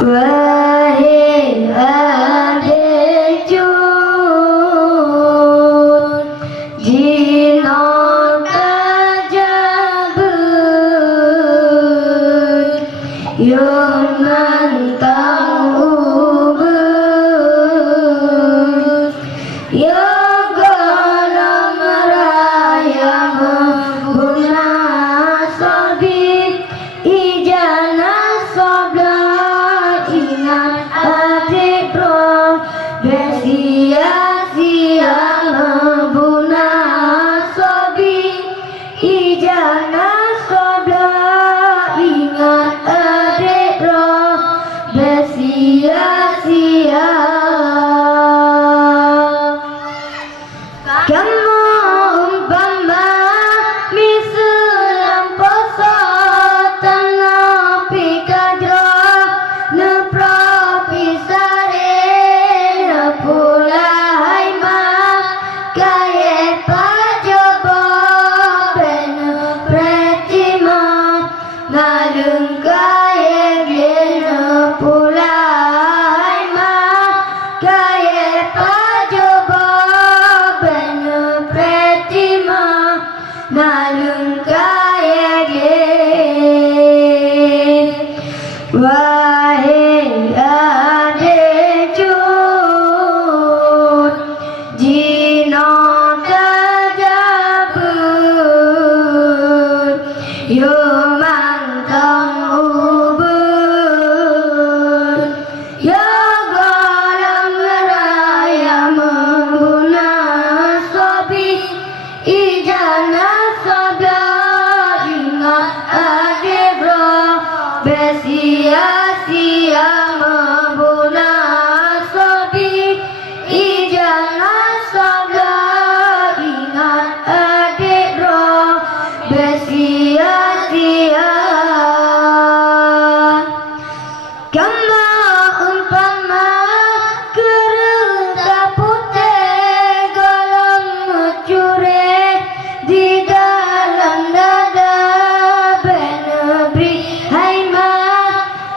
Wahai adik jujur, jina tajabut, yang nantang ubud, ya galam raya guna sabit, ijana sabla ingat adik bro, bersia-sia guna sabit, ijana sabla ingat adik bro, bersia-sia. Kamu umpama misulam posatan napi kadra neprapi sare nepulai ma kaya pajobo ben pretima nalung kaya gena pulai ma kaya pajobo ben pretima nalung kaya gena. Wahai adik jujur, jina tajabut, yo mantang ubud, ya galam raya mengguna sabit, ijana sabla ingat adik bro, bersia-sia membuna sabit, ijana sabla ingat adik bro, bersia-sia. Kama umpama kereta putih galam cure di dalam dada benebri haima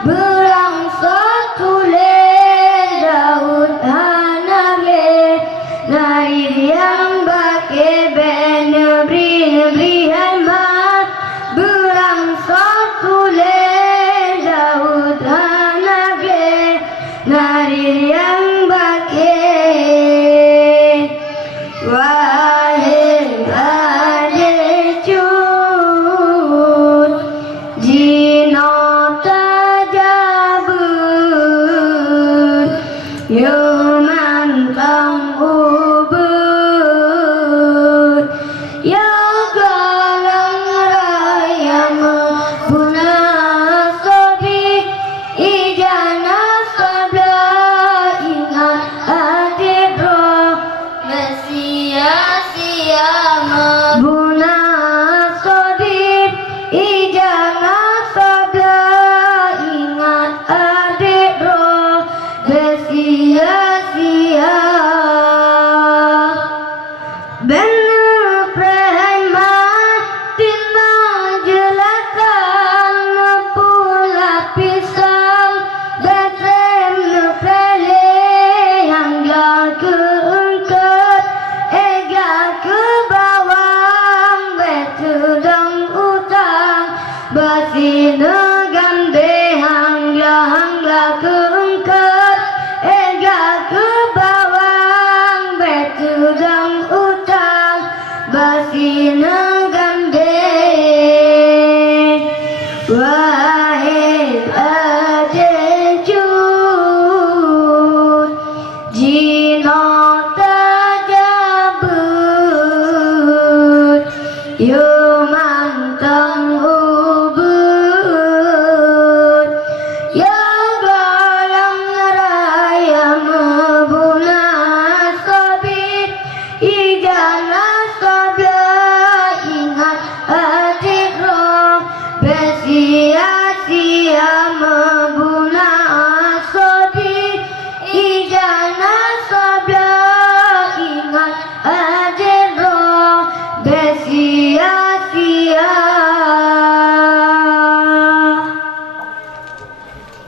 berang sotule daun hanale nari yang bake benebri haima berang sotule daun hanale nari yang bake. Wahai adik jujur, jina tajabut, yo